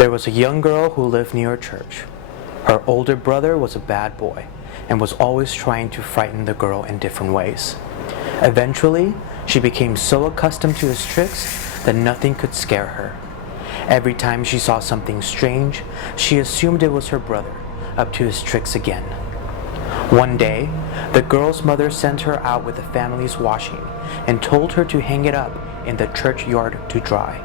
There was a young girl who lived near a church. Her older brother was a bad boy and was always trying to frighten the girl in different ways. Eventually, she became so accustomed to his tricks that nothing could scare her. Every time she saw something strange, she assumed it was her brother, up to his tricks again. One day, the girl's mother sent her out with the family's washing and told her to hang it up in the churchyard to dry.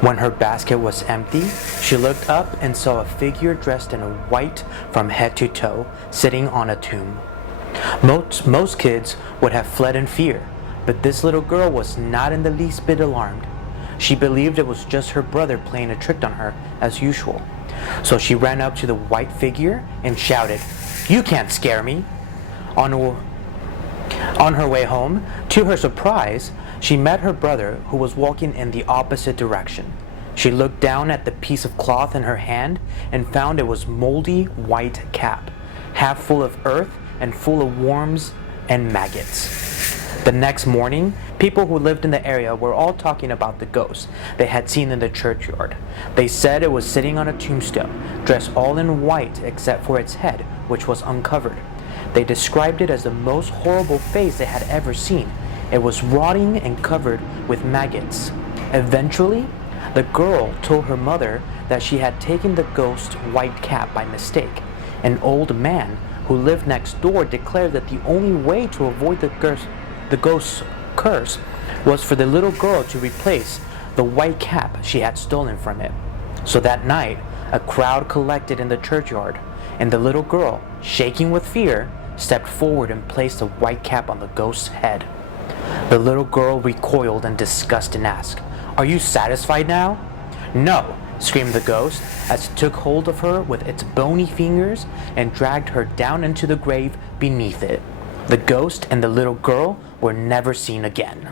When her basket was empty, she looked up and saw a figure dressed in white from head to toe, sitting on a tomb. Most kids would have fled in fear, but this little girl was not in the least bit alarmed. She believed it was just her brother playing a trick on her as usual. So she ran up to the white figure and shouted, "You can't scare me!" On her way home, to her surprise, she met her brother, who was walking in the opposite direction. She looked down at the piece of cloth in her hand and found it was moldy white cap, half full of earth and full of worms and maggots. The next morning, people who lived in the area were all talking about the ghost they had seen in the churchyard. They said it was sitting on a tombstone, dressed all in white except for its head, which was uncovered. They described it as the most horrible face they had ever seen. It was rotting and covered with maggots. Eventually, the girl told her mother that she had taken the ghost's white cap by mistake. An old man who lived next door declared that the only way to avoid the ghost's curse was for the little girl to replace the white cap she had stolen from it. So that night, a crowd collected in the churchyard, and the little girl, shaking with fear, stepped forward and placed the white cap on the ghost's head. The little girl recoiled in disgust and asked, "Are you satisfied now?" "No," screamed the ghost as it took hold of her with its bony fingers and dragged her down into the grave beneath it. The ghost and the little girl were never seen again.